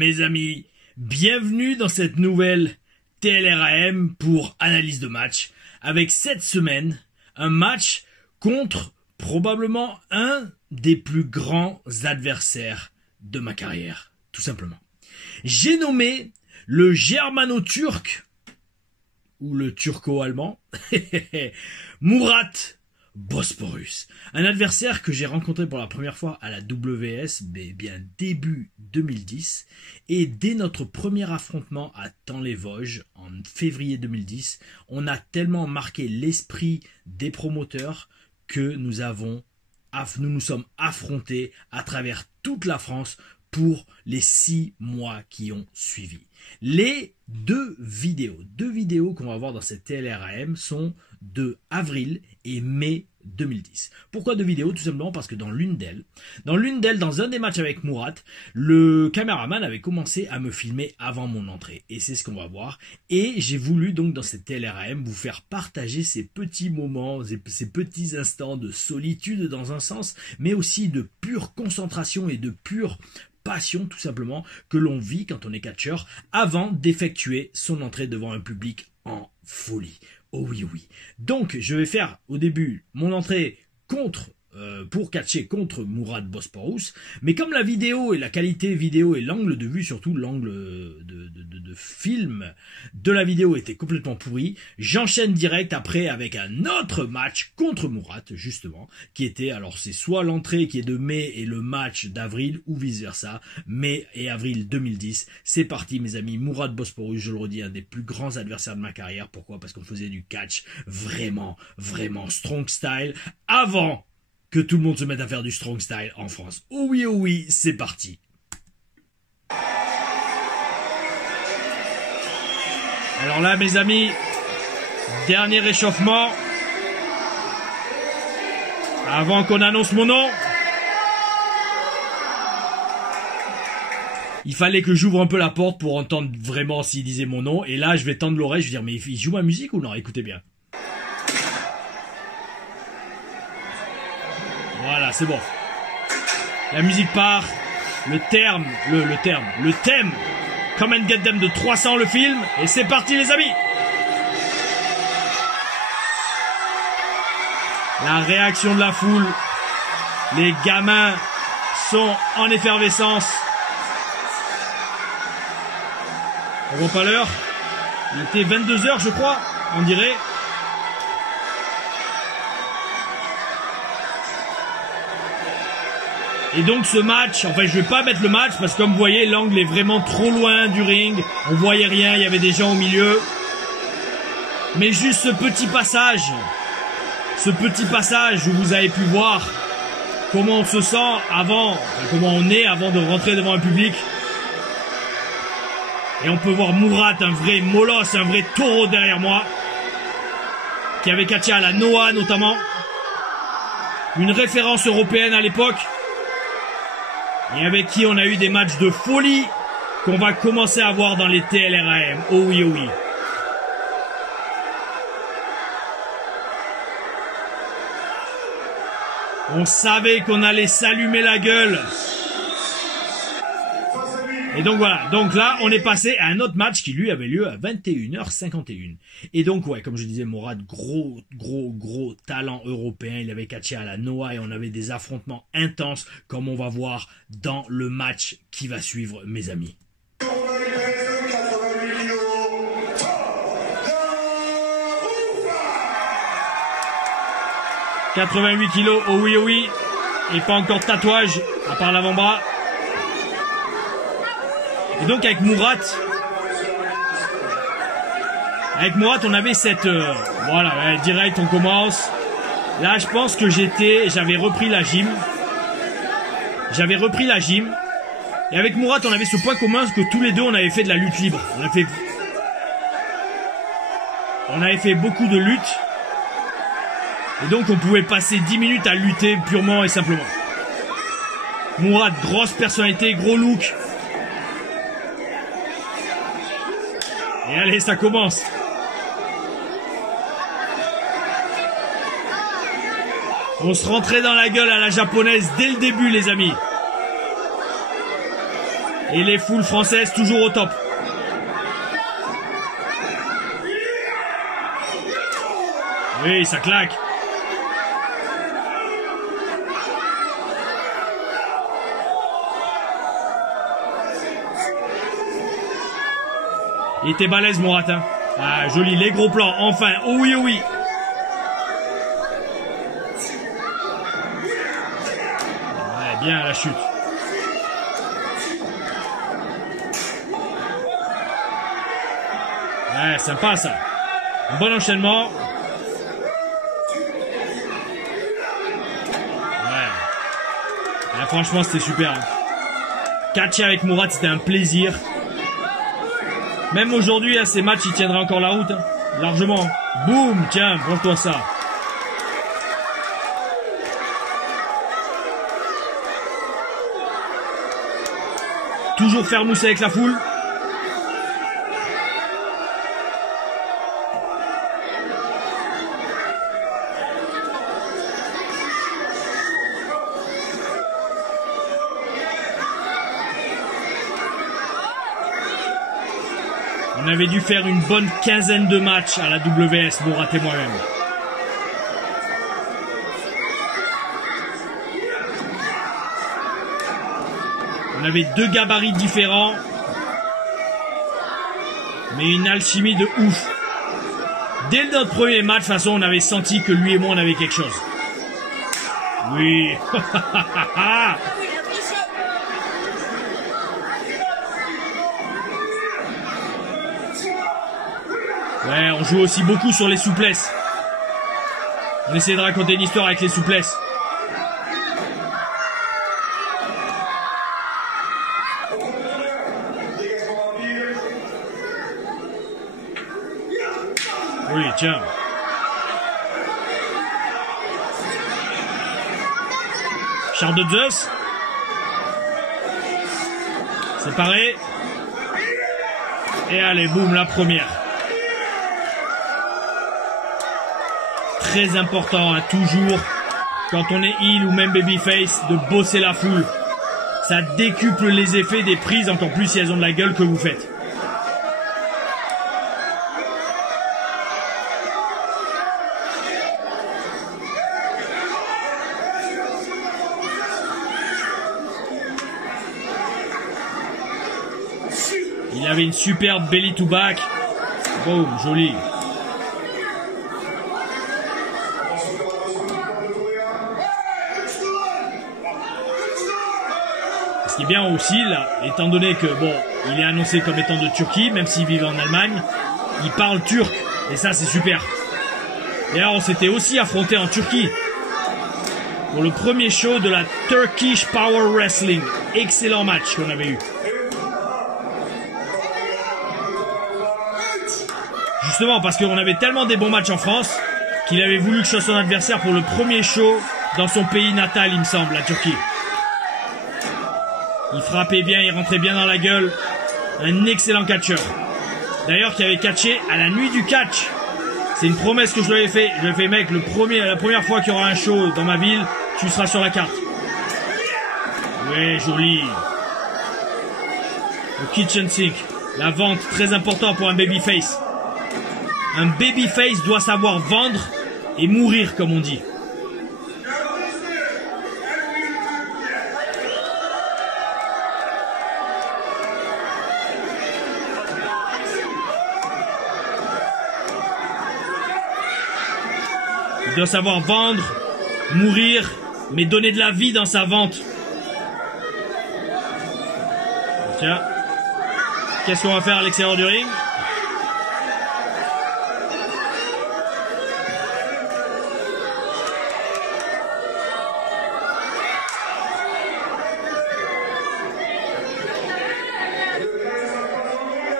mes amis, bienvenue dans cette nouvelle TLRAM pour analyse de match, avec cette semaine un match contre probablement un des plus grands adversaires de ma carrière, tout simplement. J'ai nommé le germano-turc, ou le turco-allemand, Murat Bosporus, un adversaire que j'ai rencontré pour la première fois à la WS, mais bien début 2010, et dès notre premier affrontement à Thaon-les-Vosges en février 2010, on a tellement marqué l'esprit des promoteurs que nous nous sommes affrontés à travers toute la France pour les 6 mois qui ont suivi. Les deux vidéos qu'on va voir dans cette TLRAM sont de avril et mai 2010. Pourquoi 2 vidéos? Tout simplement parce que dans l'une d'elles, dans un des matchs avec Murat, le caméraman avait commencé à me filmer avant mon entrée. Et c'est ce qu'on va voir. Et j'ai voulu donc dans cette TLRAM vous faire partager ces petits moments, ces petits instants de solitude dans un sens, mais aussi de pure concentration et de pure passion tout simplement que l'on vit quand on est catcheur avant d'effectuer son entrée devant un public en folie. Oh oui, oui. Donc, je vais faire au début mon entrée pour catcher contre Murat Bosporus. Mais comme la vidéo et la qualité vidéo et l'angle de vue, surtout l'angle de film de la vidéo était complètement pourri, j'enchaîne direct après avec un autre match contre Murat, justement, qui était, alors c'est soit l'entrée qui est de mai et le match d'avril, ou vice versa, mai et avril 2010. C'est parti, mes amis. Murat Bosporus, je le redis, un des plus grands adversaires de ma carrière. Pourquoi? Parce qu'on faisait du catch vraiment, vraiment strong style avant que tout le monde se mette à faire du strong style en France. Oh oui, c'est parti. Alors là, mes amis, dernier réchauffement. Avant qu'on annonce mon nom. Il fallait que j'ouvre un peu la porte pour entendre vraiment s'il disait mon nom. Et là, je vais tendre l'oreille, je vais dire, mais il joue ma musique ou non? Écoutez bien. Voilà, c'est bon. La musique part. Le thème. Come and Get Them de 300 le film. Et c'est parti, les amis. La réaction de la foule. Les gamins sont en effervescence. On voit pas l'heure. Il était 22h, je crois, on dirait. Et donc ce match, enfin je vais pas mettre le match parce que comme vous voyez l'angle est vraiment trop loin du ring, on voyait rien, il y avait des gens au milieu. Mais juste ce petit passage où vous avez pu voir comment on se sent avant, comment on est avant de rentrer devant un public. Et on peut voir Murat, un vrai molosse, un vrai taureau derrière moi, qui avait catché à la Noah notamment, une référence européenne à l'époque. Et avec qui on a eu des matchs de folie qu'on va commencer à voir dans les TLRAM. Oh oui, oh oui. On savait qu'on allait s'allumer la gueule. Et donc voilà, donc là on est passé à un autre match qui lui avait lieu à 21h51. Et donc ouais, comme je disais, Murat, gros talent européen, il avait catché à la Noah et on avait des affrontements intenses comme on va voir dans le match qui va suivre, mes amis. 88 kilos, oh oui, et pas encore de tatouage à part l'avant-bras. Et donc avec Murat, on avait cette... voilà, direct on commence. Là je pense que j'avais repris la gym. Et avec Murat on avait ce point commun que tous les deux on avait fait de la lutte libre. On avait fait beaucoup de lutte. Et donc on pouvait passer 10 minutes à lutter purement et simplement. Murat, grosse personnalité, gros look. Et allez, ça commence. On se rentrait dans la gueule à la japonaise dès le début, les amis. Et les foules françaises toujours au top. Oui, ça claque. Il était balèze, Moratin. Ah, joli, les gros plans, enfin. Oh oui, oh oui. Ouais, bien la chute. Ouais, sympa ça. Un bon enchaînement. Ouais. Ouais, franchement, c'était super. Catcher avec Mourad, c'était un plaisir. Même aujourd'hui, à ces matchs, il tiendra encore la route. Hein. Largement. Boum, tiens, prends-toi ça. Toujours faire mousser avec la foule. On avait dû faire une bonne quinzaine de matchs à la WS, Morat et moi-même. On avait deux gabarits différents, mais une alchimie de ouf. Dès notre premier match, de toute façon, on avait senti que lui et moi, on avait quelque chose. Oui. Ouais, on joue aussi beaucoup sur les souplesses. On essaie de raconter une histoire avec les souplesses. Oui, tiens. Char de Zeus. Séparé. Et allez, boum, la première. Très important, hein, toujours, quand on est heel ou même babyface, de bosser la foule. Ça décuple les effets des prises, encore plus si elles ont de la gueule que vous faites. Il avait une superbe belly to back. Boum, joli. Ce qui est bien aussi, là, étant donné que, bon, il est annoncé comme étant de Turquie, même s'il vit en Allemagne, il parle turc, et ça, c'est super. Et alors, on s'était aussi affronté en Turquie, pour le premier show de la Turkish Power Wrestling. Excellent match qu'on avait eu. Justement, parce qu'on avait tellement des bons matchs en France, qu'il avait voulu que je sois son adversaire pour le premier show dans son pays natal, il me semble, la Turquie. Il frappait bien, il rentrait bien dans la gueule. Un excellent catcheur. D'ailleurs, qui avait catché à la nuit du catch. C'est une promesse que je lui avais fait. Je lui ai fait, mec, la première fois qu'il y aura un show dans ma ville, tu seras sur la carte. Ouais, joli. Le kitchen sink. La vente, très important pour un babyface. Un babyface doit savoir vendre et mourir, comme on dit. Il doit savoir vendre, mourir, mais donner de la vie dans sa vente. Tiens. Qu'est-ce qu'on va faire à l'extérieur du ring?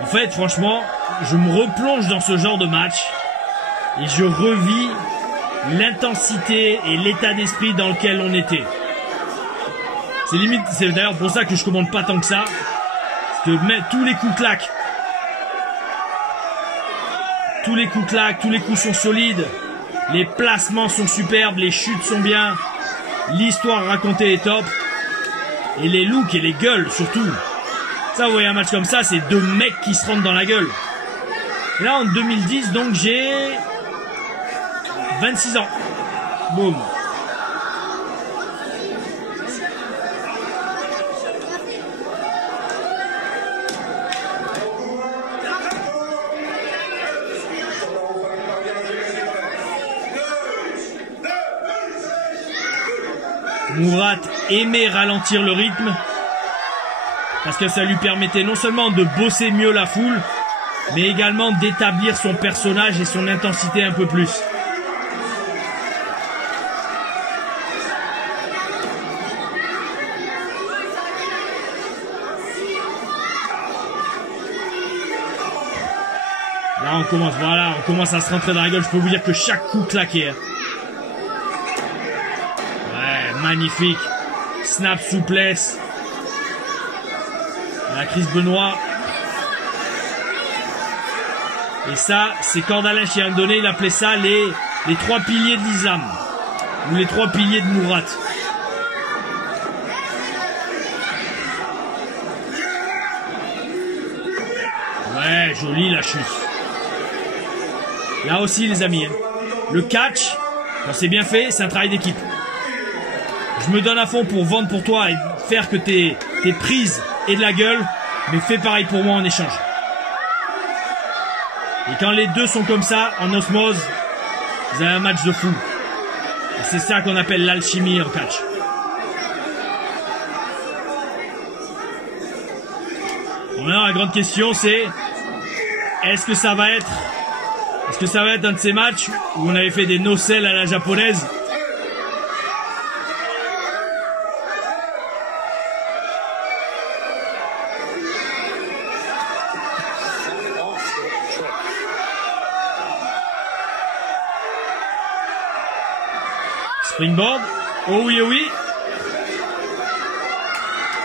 En fait, franchement, je me replonge dans ce genre de match et je revis l'intensité et l'état d'esprit dans lequel on était. C'est limite, c'est d'ailleurs pour ça que je commande pas tant que ça. Parce que tous les coups claquent. Tous les coups claquent, tous les coups sont solides. Les placements sont superbes, les chutes sont bien. L'histoire racontée est top. Et les looks et les gueules surtout. Ça, vous voyez, un match comme ça, c'est deux mecs qui se rentrent dans la gueule. Et là, en 2010, donc, j'ai 26 ans. Boum. Murat aimait ralentir le rythme parce que ça lui permettait non seulement de bosser mieux la foule, mais également d'établir son personnage et son intensité un peu plus. Là on commence, voilà, on commence à se rentrer dans la gueule. Je peux vous dire que chaque coup claquait. Magnifique. Snap souplesse. La Chris Benoit. Et ça, c'est Cordalin qui a donné, il appelait ça les trois piliers de l'islam. Ou les trois piliers de Murat. Ouais, joli la chute. Là aussi les amis, le catch, quand c'est bien fait, c'est un travail d'équipe. Je me donne à fond pour vendre pour toi et faire que tes prises aient de la gueule, mais fais pareil pour moi en échange. Et quand les deux sont comme ça, en osmose, vous avez un match de fou. Et c'est ça qu'on appelle l'alchimie en catch. Bon, maintenant, la grande question c'est, est-ce que ça va être un de ces matchs où on avait fait des nocelles à la japonaise? Springboard. Oh oui, oh oui.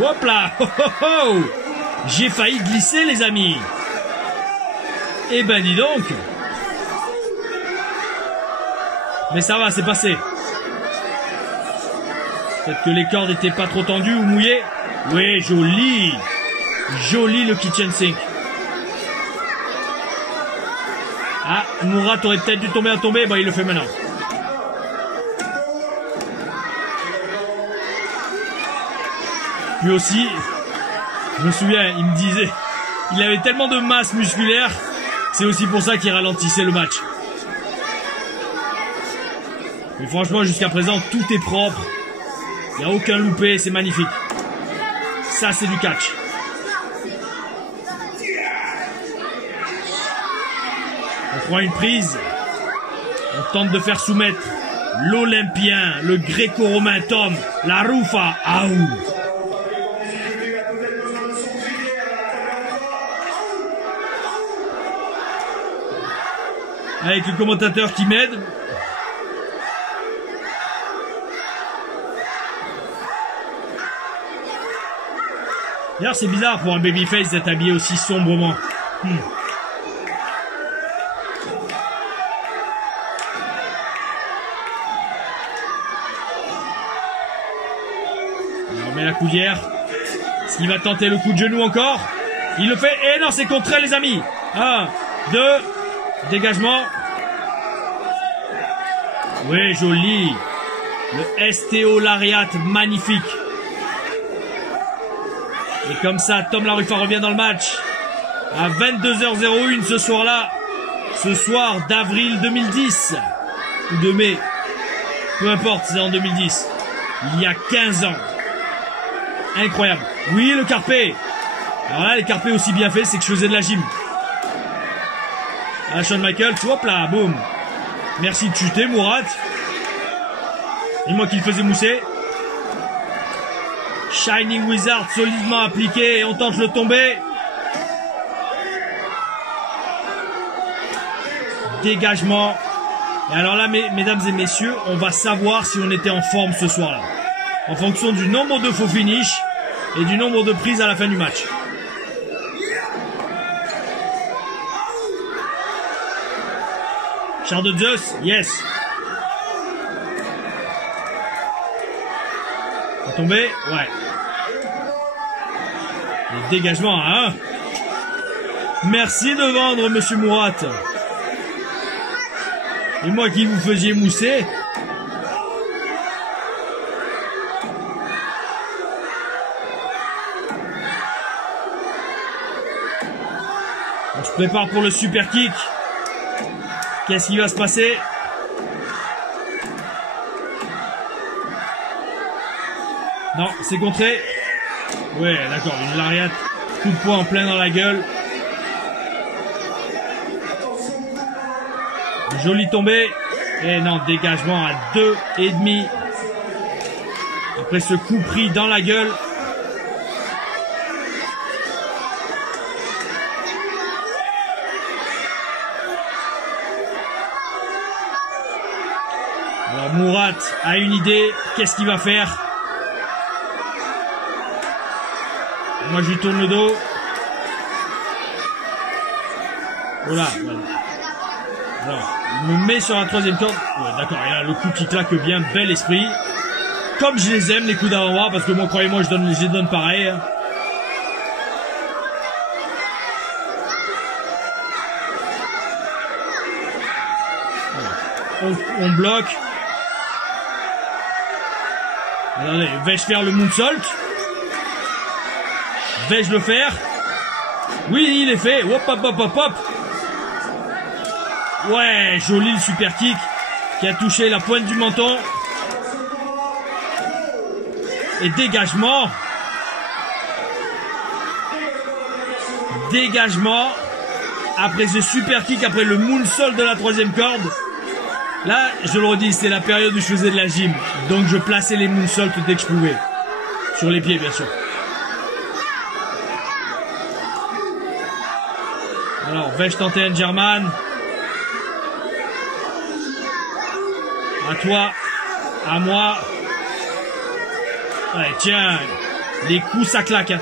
Hop là. Oh, oh, oh. J'ai failli glisser les amis. Eh ben dis donc. Mais ça va, c'est passé. Peut-être que les cordes n'étaient pas trop tendues ou mouillées. Oui, joli. Joli le kitchen sink. Ah, Murat aurait peut-être dû tomber à tomber. Bon, il le fait maintenant. Lui aussi, je me souviens, il me disait, il avait tellement de masse musculaire, c'est aussi pour ça qu'il ralentissait le match. Mais franchement, jusqu'à présent, tout est propre. Il n'y a aucun loupé, c'est magnifique. Ça, c'est du catch. On prend une prise. On tente de faire soumettre l'Olympien, le gréco-romain Tom, la Rufa, Aou. Avec le commentateur qui m'aide. D'ailleurs, c'est bizarre pour un babyface d'être habillé aussi sombrement. On met la coudière. Est-ce qu'il va tenter le coup de genou encore? Il le fait. Et non, c'est contré les amis. 1, 2... Dégagement. Oui, joli. Le STO Lariat, magnifique. Et comme ça, Tom La Rufa revient dans le match. À 22h01 ce soir-là. Ce soir d'avril 2010. Ou de mai. Peu importe, c'est en 2010. Il y a 15 ans. Incroyable. Oui, le carpé. Alors là, les carpés aussi bien faits, c'est que je faisais de la gym. Ah, Shawn Michaels, hop là, boum. Merci de chuter, Murat. Et moi qui le faisais mousser. Shining Wizard solidement appliqué et on tente le tomber. Dégagement. Et alors là, mesdames et messieurs, on va savoir si on était en forme ce soir-là. En fonction du nombre de faux finish et du nombre de prises à la fin du match. Char de Zeus, yes. On tombé, ouais. dégagement à 1. Merci de vendre, monsieur Mourat. Et moi qui vous faisiez mousser. On se prépare pour le super kick. Qu'est-ce qui va se passer? Non, c'est contré. Ouais, d'accord, une lariat. Coup de poing en plein dans la gueule. Jolie tombée. Et non, dégagement à 2,5. Après ce coup pris dans la gueule. Alors Mourat a une idée. Qu'est-ce qu'il va faire? Moi je lui tourne le dos. Voilà, voilà. Alors, il me met sur la troisième corde. Ouais, d'accord, et là le coup qui claque bien, bel esprit. Comme je les aime, les coups d'avant-bras, parce que moi, croyez-moi, je les donne pareil. Hein. On bloque. Attendez, vais-je faire le moonsault? Vais-je le faire? Oui, il est fait. Hop, hop, hop, hop, hop. Ouais, joli le super kick qui a touché la pointe du menton. Et dégagement. Dégagement. Après ce super kick, après le moonsault de la troisième corde. Là, je le redis, c'est la période où je faisais de la gym. Donc je plaçais les moonsaults dès que je pouvais. Sur les pieds, bien sûr. Alors, vais-je tenter un German? À toi, à moi. Ouais, tiens, les coups ça claque. Hein.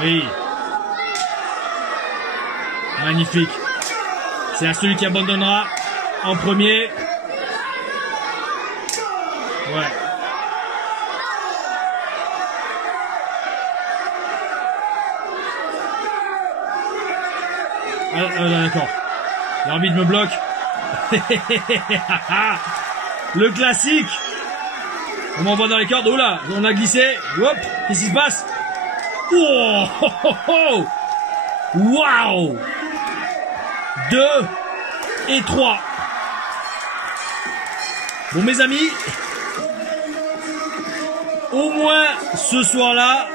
Oui. Magnifique. C'est à celui qui abandonnera en premier. Ouais. D'accord. L'arbitre me bloque. Le classique. On m'envoie dans les cordes. Oh là, on a glissé. Hop, qu'est-ce qui se passe? Oh, oh, oh, oh. Waouh. 2 et 3. Bon, mes amis, au moins ce soir-là,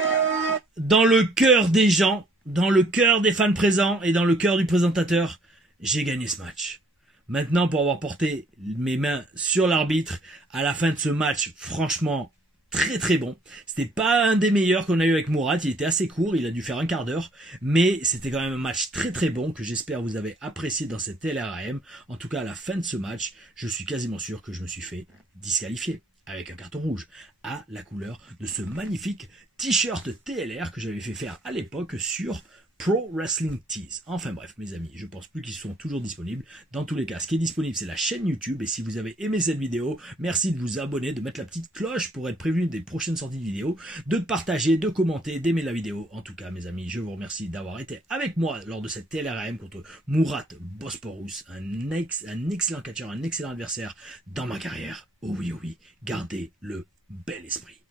dans le cœur des gens, dans le cœur des fans présents et dans le cœur du présentateur, j'ai gagné ce match. Maintenant, pour avoir porté mes mains sur l'arbitre, à la fin de ce match, franchement, très très bon. C'était pas un des meilleurs qu'on a eu avec Mourat, il était assez court, il a dû faire un quart d'heure, mais c'était quand même un match très très bon que j'espère vous avez apprécié dans cette LRAM. En tout cas, à la fin de ce match, je suis quasiment sûr que je me suis fait disqualifier avec un carton rouge à la couleur de ce magnifique t-shirt TLR que j'avais fait faire à l'époque sur Pro Wrestling Tees. Enfin bref, mes amis, je pense plus qu'ils sont toujours disponibles. Dans tous les cas, ce qui est disponible, c'est la chaîne YouTube. Et si vous avez aimé cette vidéo, merci de vous abonner, de mettre la petite cloche pour être prévenu des prochaines sorties de vidéos, de partager, de commenter, d'aimer la vidéo. En tout cas, mes amis, je vous remercie d'avoir été avec moi lors de cette TLRM contre Mourat Bosporus, un excellent catcheur, un excellent adversaire dans ma carrière. Oh oui, gardez le bel esprit.